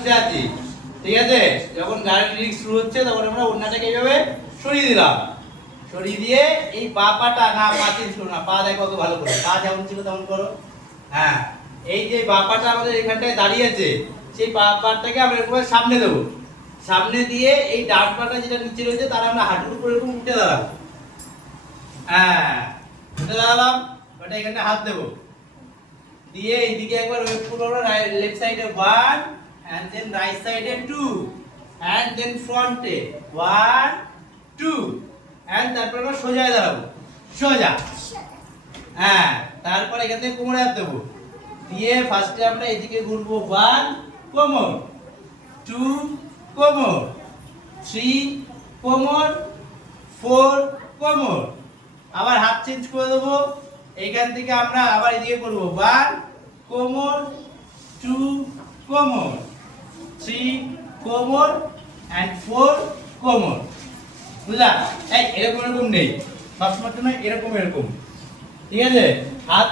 বসে আছি, ঠিক আছে? যখন গাড়ির লিক শুরু হচ্ছে তখন আমরা ওড়নাটাকে এইভাবে সরিয়ে দিলাম, সরিয়ে দিয়ে এই পা পাটা না পা চেঞ্জ করো না, পা দেখো কত ভালো করে, পা যেমন ছিল তেমন করো। হ্যাঁ, এই যে পা পাটা আমাদের এখানটায় দাঁড়িয়ে আছে, সেই পা পাটাকে আমরা এরকম সামনে দেবো, সামনে দিয়ে এই ডান পাটা যেটা নিচে রয়েছে তার আমরা হাঁটুর উপর এরকম উঠে দাঁড়াবো। হ্যাঁ, উঠে দাঁড়ালাম, ওটা এখানে হাত দেবো, দিয়ে এইদিকে একবার ওয়েট করবো, লেফট সাইডে 1 and then right side 2 and then front 1 2 and তারপর আমরা সোজা দাঁড়াবো, সোজা। হ্যাঁ, তারপর এখান থেকে কোমরে হাত দেবো, দিয়ে ফার্স্টে আমরা এদিকে ঘুরবো, 1 কোমর, 2 কোমর, 3 কোমর, 4 কোমর। আবার হাত চেঞ্জ করে দেবো, এইখান থেকে আমরা আবার এদিকে করবো, 1 কোমর, 2 কোমর, 3 কোমর and 4 কোমর। বুঝলা? এই এরকম এরকম নেই, সবসময় জন্য এরকম এরকম, ঠিক আছে? হাত